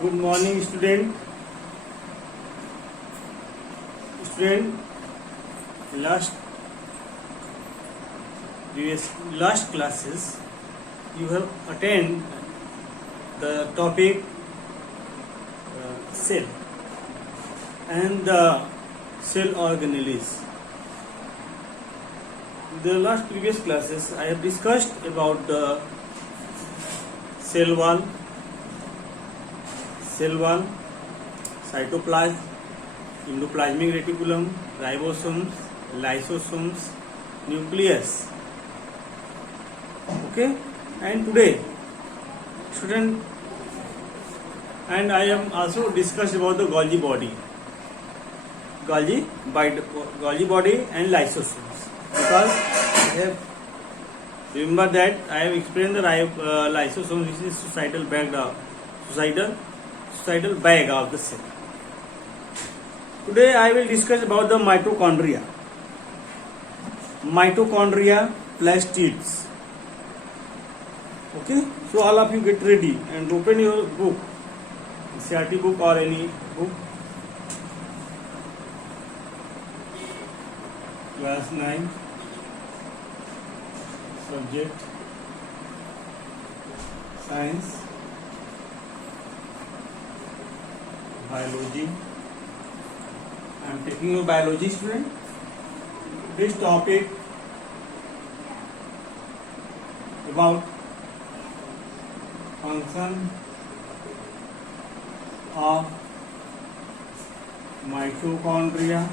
Good morning, student. Last classes you have attended the topic cell and the cell organelles. The last previous classes I have discussed about the cell wall, cytoplasm, endoplasmic reticulum, ribosomes, lysosomes, nucleus. Okay, and today, student, and I am also discussed about the Golgi body, Golgi body and lysosomes, because I have remember that I have explained the lysosomes, which is suicidal bag of the cell. Today I will discuss about the mitochondria plastids. Okay, so all of you get ready and open your book, CRT book or any book. Class 9, subject science, biology. I am taking your biology, student. This topic about function of mitochondria,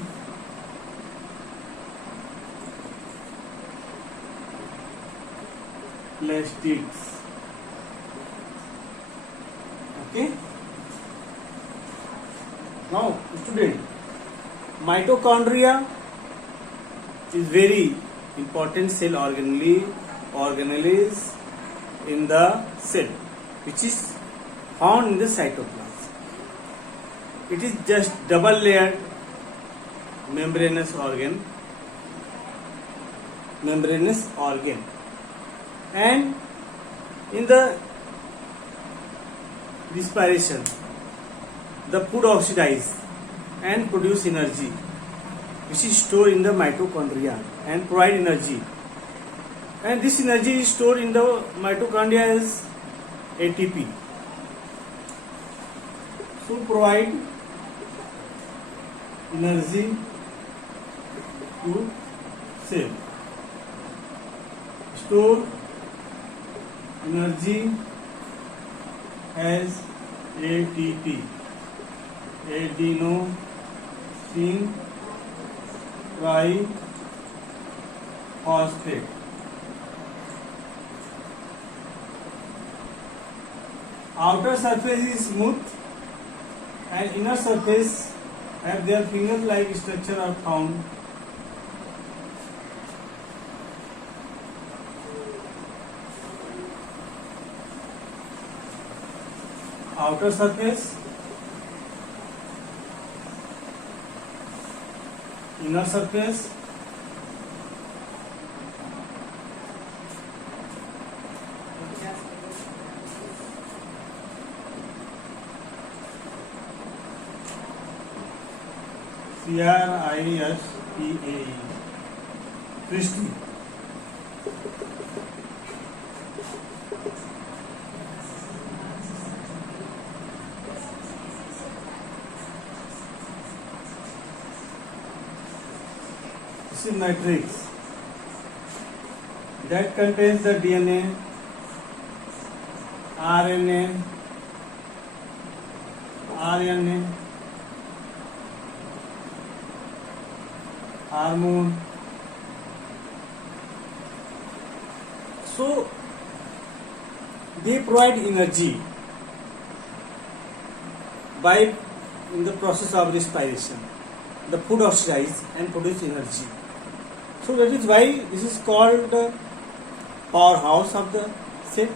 plastids. Okay. Now, student, mitochondria is very important cell organelles in the cell, which is found in the cytoplasm. It is just double layered membranous organ, and in the respiration, the food oxidize and produce energy, which is stored in the mitochondria and provide energy. And this energy is stored in the mitochondria as ATP. So provide energy to cell. Store energy as ATP, adenosine triphosphate. Outer surface is smooth and inner surface have their finger-like structure are found. Outer surface, inner surface, CRISPAE, Christy. This is matrix that contains the DNA, RNA, hormone. So they provide energy by in the process of respiration. The food oxidize and produce energy. So that is why this is called the powerhouse of the cell,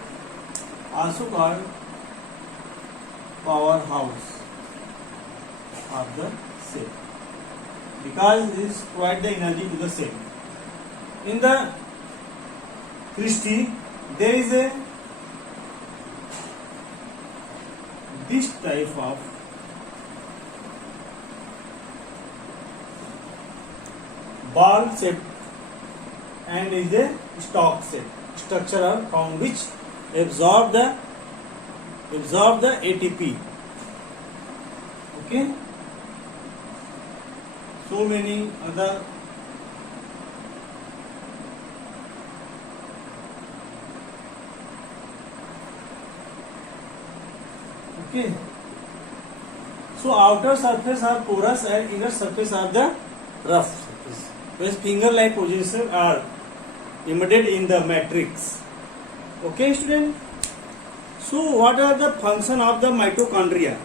also called powerhouse of the cell, because this provide the energy to the cell. In the Christy, there is a this type of ball shape and is a stalk shape structure are found which absorb the ATP. Okay, so many other okay. So outer surface are porous and inner surface are the rough surface. Whereas finger-like positions are embedded in the matrix. Okay, student. So what are the function of the mitochondria?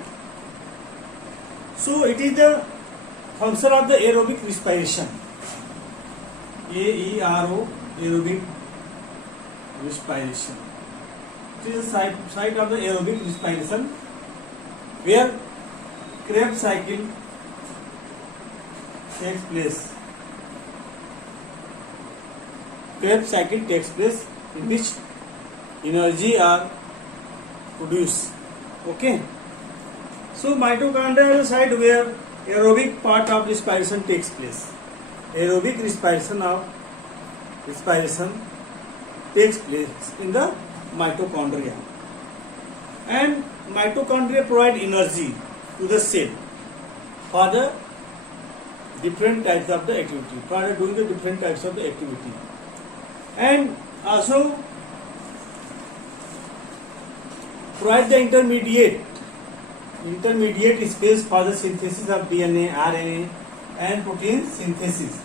So it is the function of the aerobic respiration. AERO, aerobic respiration. It is the site of the aerobic respiration where Krebs cycle takes place. Krebs cycle takes place in which energy are produced. Okay. So mitochondria is the site where aerobic part of respiration takes place. Aerobic respiration takes place in the mitochondria. And mitochondria provide energy to the cell for the different types of the activity, for doing the different types of the activity. And also provide the intermediate space for the synthesis of DNA, RNA and protein synthesis.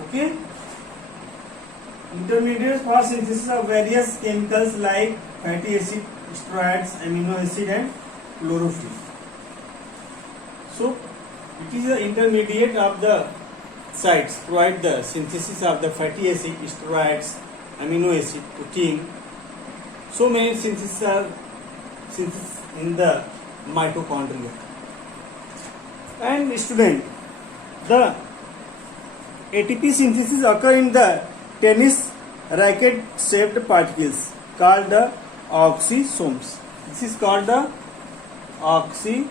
Okay, intermediates for synthesis of various chemicals like fatty acid, steroids, amino acid and chlorophyll. So it is the intermediate of the sites provide the synthesis of the fatty acid, steroids, amino acid, protein. So many synthesis are in the mitochondria. And student, the ATP synthesis occur in the tennis racket shaped particles called the oxysomes. This is called the oxysome.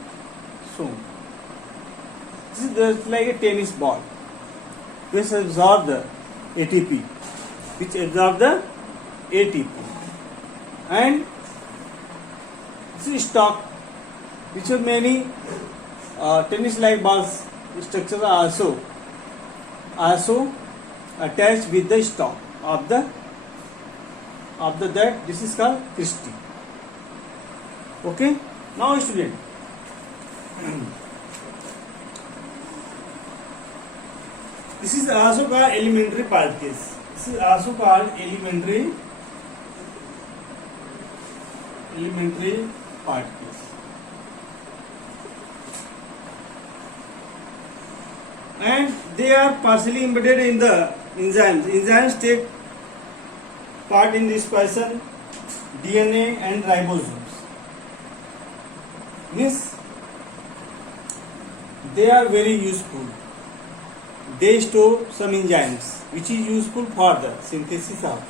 This is just like a tennis ball which absorb the ATP, and this is stalk, which are many tennis like balls structures are also attached with the stalk of the that. This is called cristae. Okay, now student, this is also called elementary particles. This is also called elementary particles. And they are partially embedded in the enzymes. Enzymes take part in this person, DNA and ribosomes. Means they are very useful. They store some enzymes which is useful for the synthesis of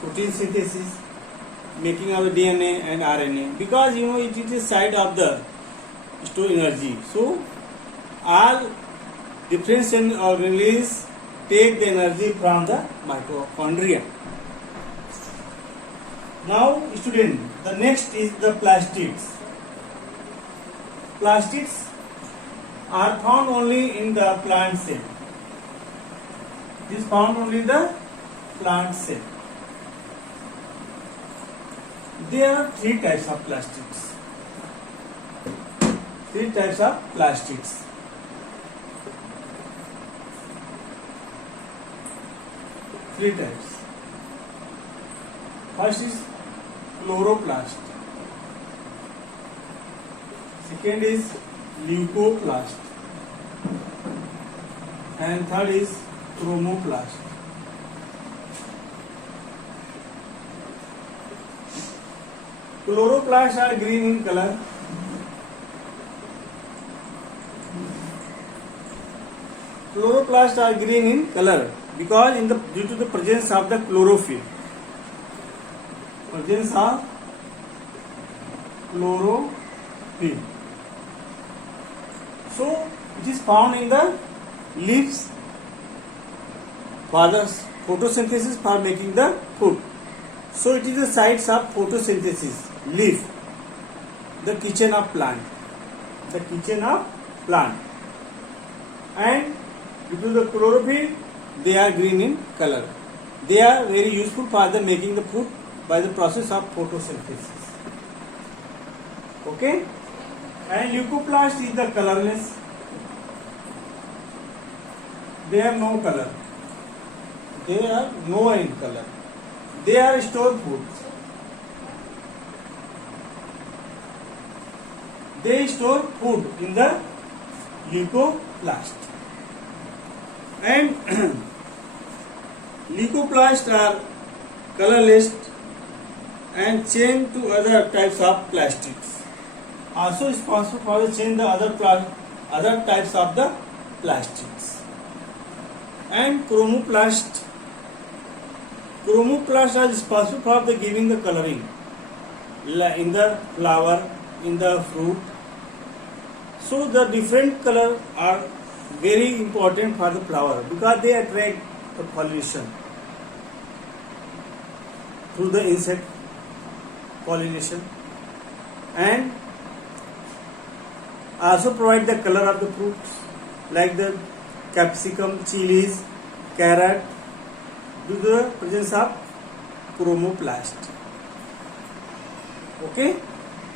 protein synthesis, making of the DNA and RNA, because it is a site of the store energy. So all different cell organisms take the energy from the mitochondria. Now student, the next is the plastids. Plastids are found only in the plant cell. It is found only in the plant cell. There are three types of plastids. Three types of plastids. Three types. First is chloroplast. Second is leucoplast. And third is chromoplast. Chloroplasts are green in color. Chloroplasts are green in color because due to the presence of the chlorophyll. Presence of chlorophyll. So it is found in the leaves for the photosynthesis for making the food. So it is the sites of photosynthesis. Leaf, the kitchen of plant, the kitchen of plant, and due to the chlorophyll, they are green in color. They are very useful for the making the food by the process of photosynthesis. Okay, and leucoplast is the colorless. They have no color. They are no in color. They are stored foods. They store food in the leucoplast. And leucoplasts are colorless and chain to other types of plastics. Also responsible for the chain the other types of the plastics. And chromoplast are responsible for the giving the coloring in the flower, in the fruit. So the different color are very important for the flower because they attract the pollination through the insect pollination, and also provide the color of the fruits like the capsicum, chilies, carrot, due to the presence of chromoplast. Okay,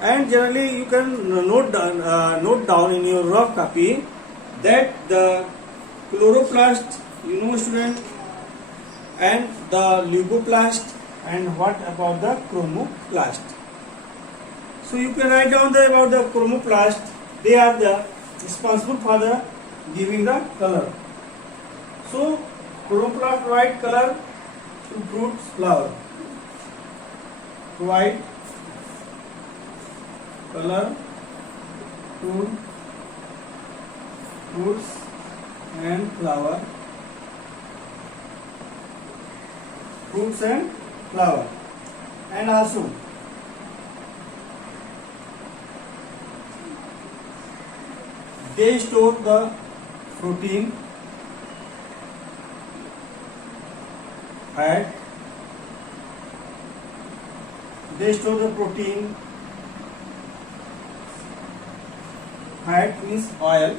and generally you can note down in your rough copy that the chloroplast, you know student, and the leucoplast, and what about the chromoplast. So you can write down about the chromoplast. They are the responsible for the giving the color. So chromoplast provide color to fruits, flower. Provide color to fruits and flower. Fruits and flower. And also they store the protein, fat. They store the protein, fat means oil,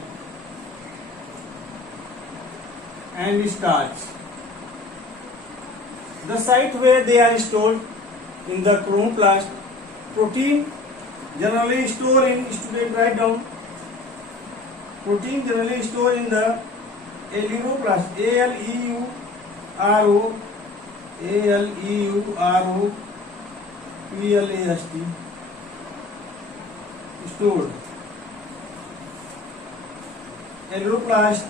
and starch. The site where they are stored in the chromoplast, protein generally stored in, student write down, protein generally stored in the aleuroplast, A-L-E-U-R-O, A-L-E-U-R-O-P-L-A-S-T, stored. Aleuroplast,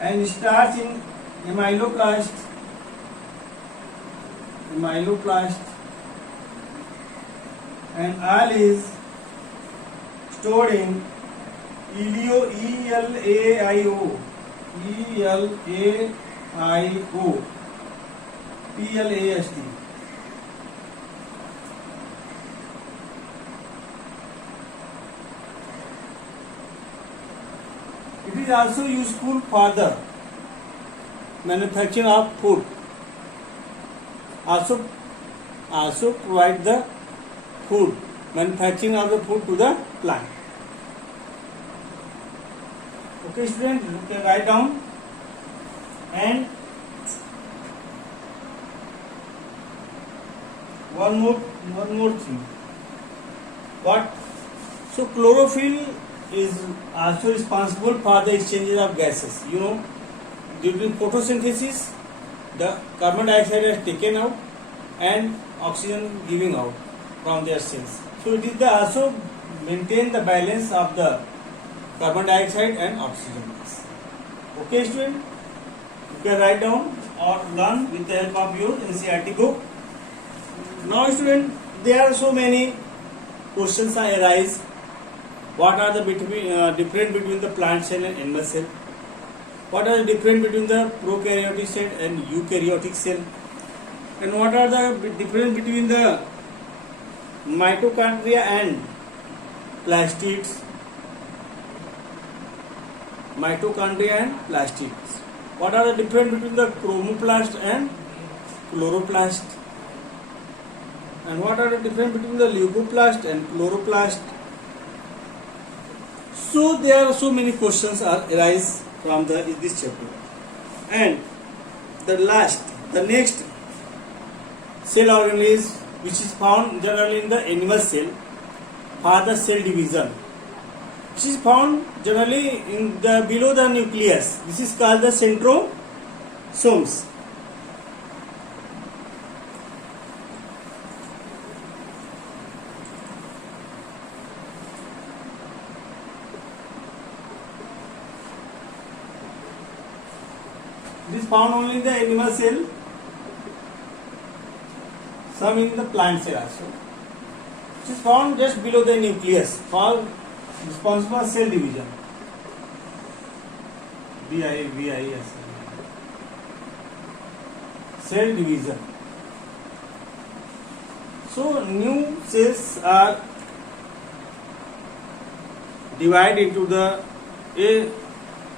and starch in amyloplast, and oil is stored in E-L-A-I-O, P-L-A-S-T. It is also useful for the manufacturing of food. Also provide the food, manufacturing of the food to the plant. Okay, students, you can write down. And one more thing. What? So chlorophyll is also responsible for the exchanges of gases. You know, during photosynthesis, the carbon dioxide is taken out and oxygen giving out from their cells. So it is also maintain the balance of the carbon dioxide and oxygen. Okay, student, you can write down or learn with the help of your NCERT book. Now, student, there are so many questions arise. What are the difference between the plant cell and animal cell? What are the difference between the prokaryotic cell and eukaryotic cell? And what are the difference between the mitochondria and plastids, mitochondria and plastids. What are the difference between the chromoplast and chloroplast? And what are the difference between the leucoplast and chloroplast? So there are so many questions arise from this chapter. And the next cell organ is which is found generally in the animal cell for the cell division, which is found generally in the below the nucleus. This is called the centrosomes. It is found only in the animal cell, some in the plant cell also. It is found just below the nucleus, for responsible for cell division. VIS. Cell division. So new cells are divided into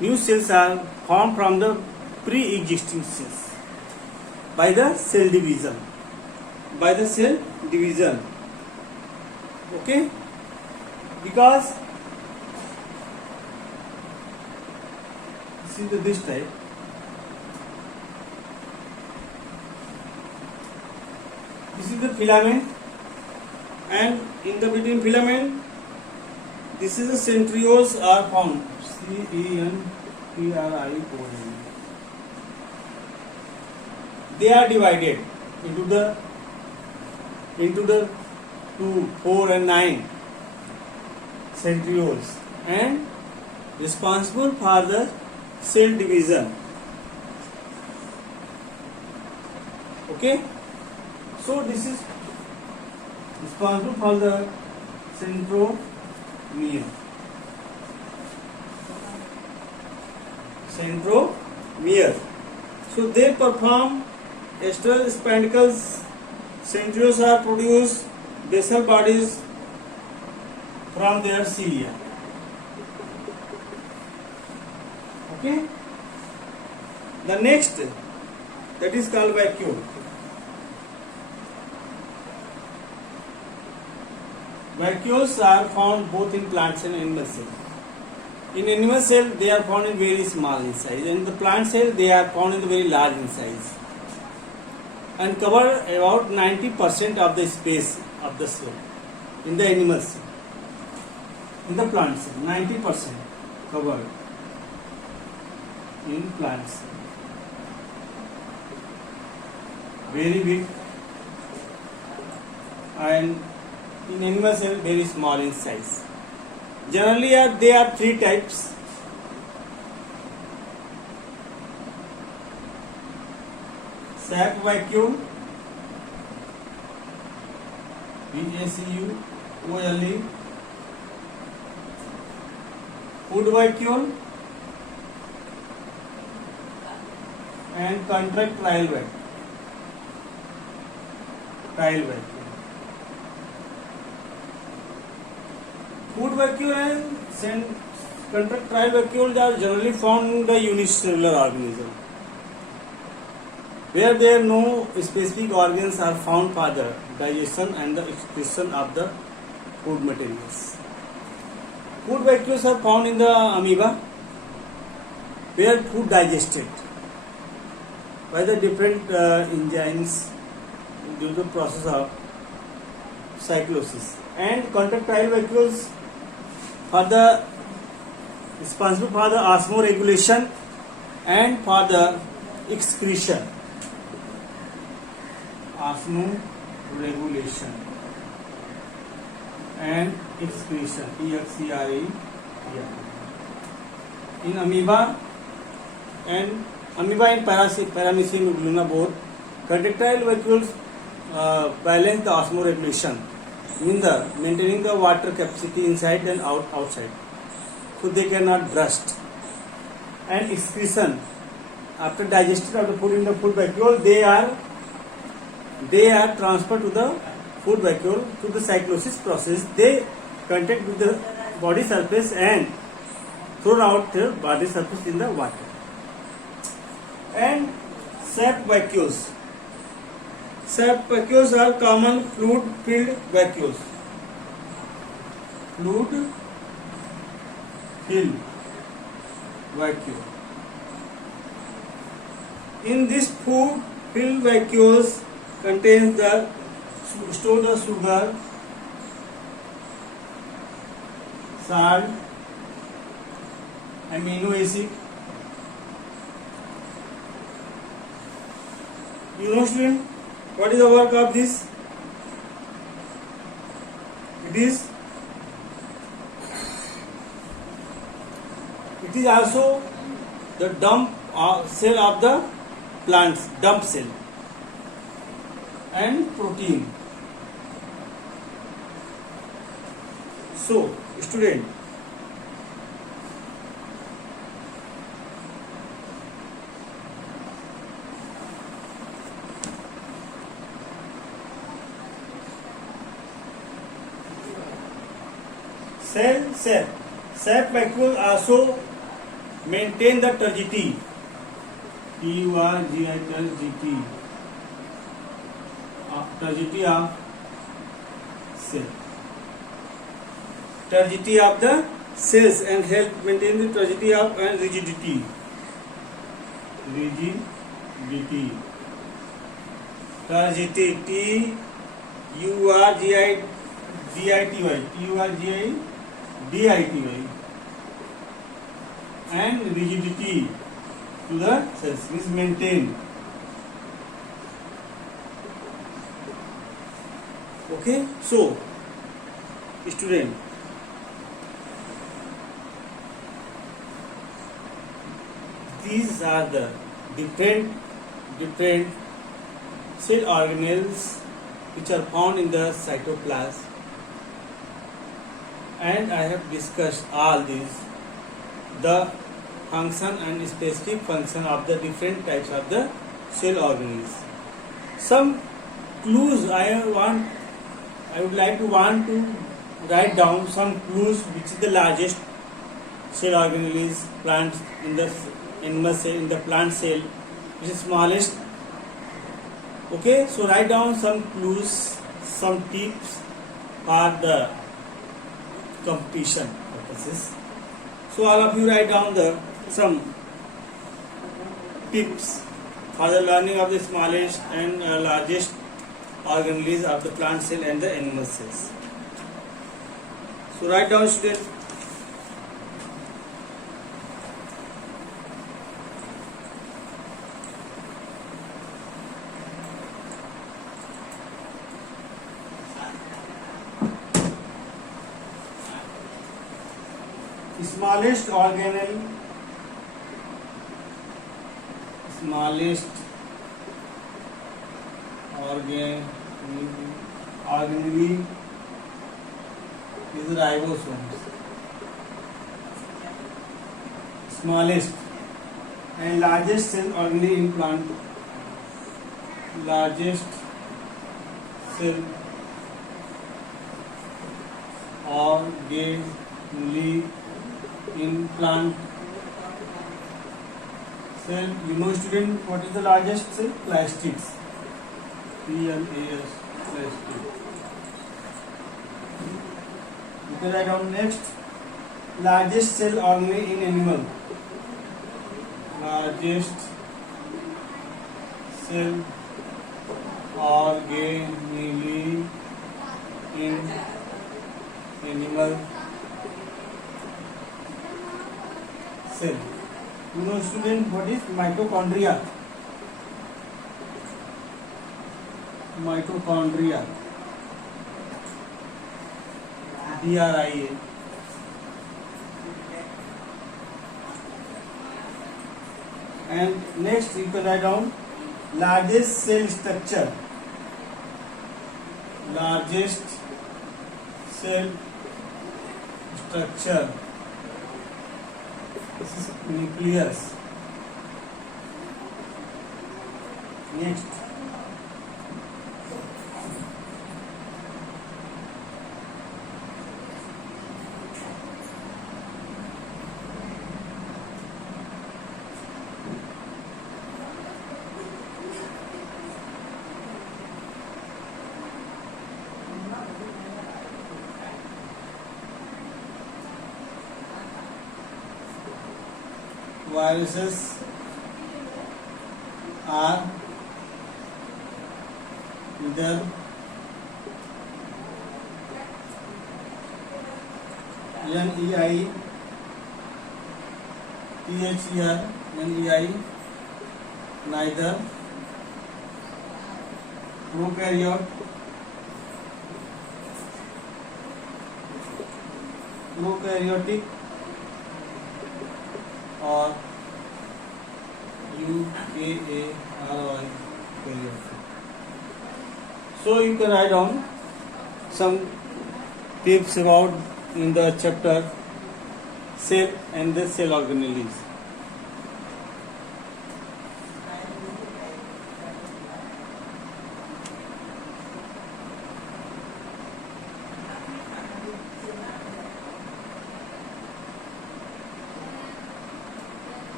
new cells are formed from the pre-existing cells by the cell division. Okay, because see this type. This is the filament, and in the between filament, this is the centrioles are found. CENTRIOLE. They are divided into the 2, 4 and 9 centrioles and responsible for the cell division. Okay, so this is responsible for the centromere. So they perform astral spandicles. Centrioles are produced basal bodies from their cilia. Okay. The next, that is called vacuole. Vacuoles are found both in plants and animal cells. In animal cell, they are found in very small in size. In the plant cell, they are found in very large in size, and cover about 90% of the space of the cell in the animal cell. In the plant cell, 90% covered in plant cell. Very big, and in animal cell very small in size. Generally, there are 3 types. Sac vacuole, VACUOLE, food vacuole, and contractile vacuole. Food vacuole and contractile vacuoles are generally found in the unicellular organism, where there are no specific organs are found for the digestion and the excretion of the food materials. Food vacuoles are found in the amoeba, where food digested by the different enzymes due to the process of cyclosis. And contractile vacuoles for the responsible for the osmoregulation and for the excretion. Osmoregulation and excretion, EXCRE. In amoeba and Paramecium ugluna both, contractile vacuoles balance the osmoregulation, maintaining the water capacity inside and outside, so they cannot burst. And excretion, after digestion of the food in the food vacuole, they are transferred to the food vacuole through the cyclosis process. They contact with the body surface and thrown out the body surface in the water. And sap vacuoles. Sap vacuoles are common fluid filled vacuoles. Fluid filled vacuole. In this fluid filled vacuoles contains the store the sugar, salt, amino acid. You know, student, what is the work of this? It is also the dump cell of the plants, dump cell and protein. So, student, sap vacuole also maintain the turgidity. Turgidity. Turgidity of cell. Turgidity of the cells and help maintain the turgidity of and rigidity. Turgidity. Turgidity. And rigidity to the cells is maintained. Okay, so student, these are the different cell organelles which are found in the cytoplasm, and I have discussed all these, the function and specific function of the different types of the cell organelles. Some clues I would like to write down some clues. Which is the largest cell organelle is plants in the animal cell, in the plant cell, which is smallest. Okay, so write down some clues, some tips for the competition purposes. So all of you write down some tips for the learning of the smallest and largest organelles of the plant cell and the animal cells. So write down, student. Smallest organelle is ribosomes. Smallest and largest cell organelle in plant. Largest cell organelle in plant cell. You know, student, what is the largest cell? Plastids. PLAS, plastic. You can write down next. Largest cell organelle in animal. Largest cell organelle in animal cell. You know, student, what is mitochondria? Mitochondria. DRIA. And next you can write down largest cell structure. Largest cell structure. This is nucleus. Next, viruses are either NEI THER NEI neither prokaryotic or eukaryotic. So you can write down some tips about in the chapter cell and the cell organelles.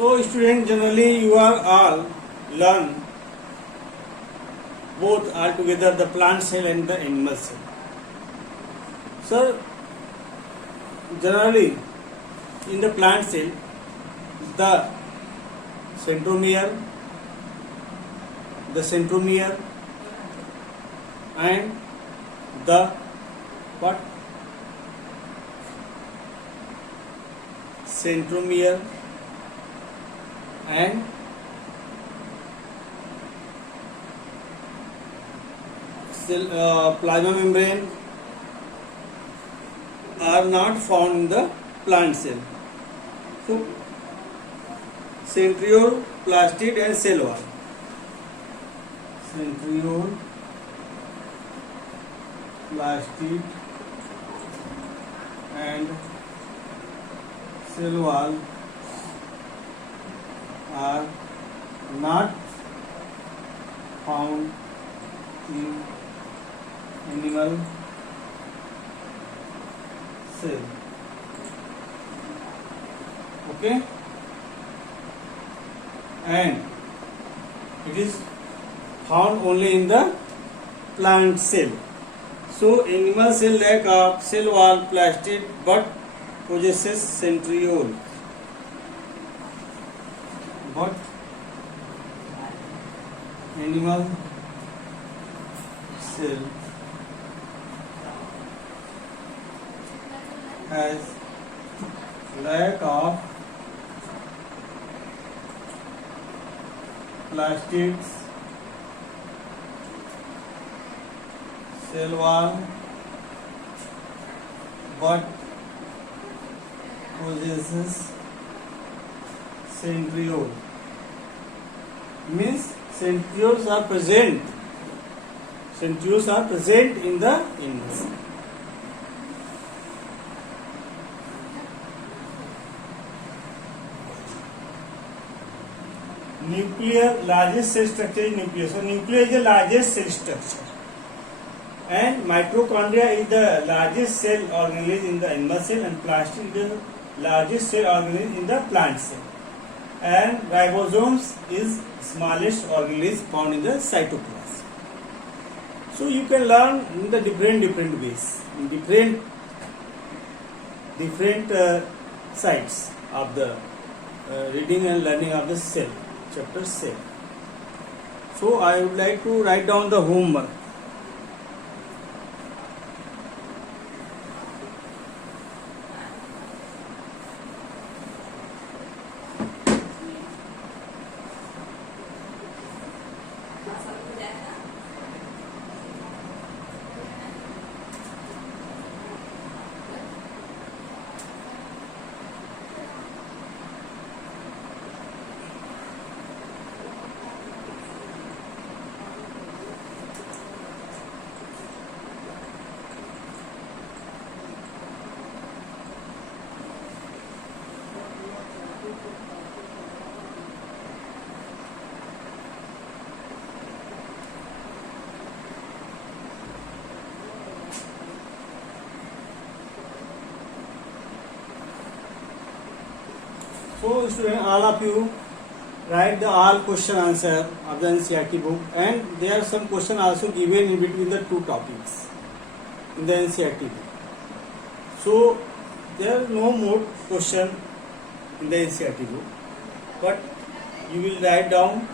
So students, generally you are all learn both altogether the plant cell and the animal cell. So generally in the plant cell the centromere and the what centromere and cell, plasma membrane are not found in the plant cell. So centriole, plastid and cell wall. Centriole, plastid and cell wall are not found in animal cell. Okay, and it is found only in the plant cell. So animal cell lack of cell wall plastid but possesses centriole. But animal cell has lack of plastids, cell wall, but possesses centriole. Means centrioles are present in the animal cell. Nuclear, largest cell structure is nucleus. So nucleus is the largest cell structure, and mitochondria is the largest cell organelle in the animal cell, and plastid is the largest cell organelle in the plant cell, and ribosomes is smallest organelle found in the cytoplasm. So you can learn in the different ways, in different sides of the reading and learning of the cell, chapter cell. So I would like to write down the homework. So student, all of you write the all question answer of the NCERT book, and there are some question also given in between the two topics in the NCERT book. So there are no more question in the NCERT book, but you will write down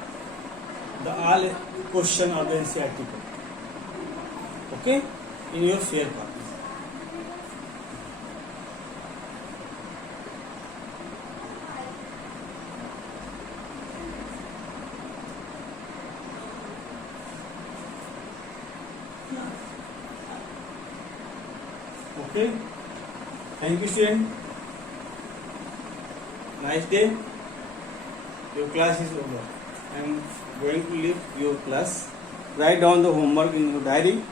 the all question of the NCERT book, okay, in your share copy. Okay, thank you student. Nice day. Your class is over. I am going to leave your class. Write down the homework in your diary.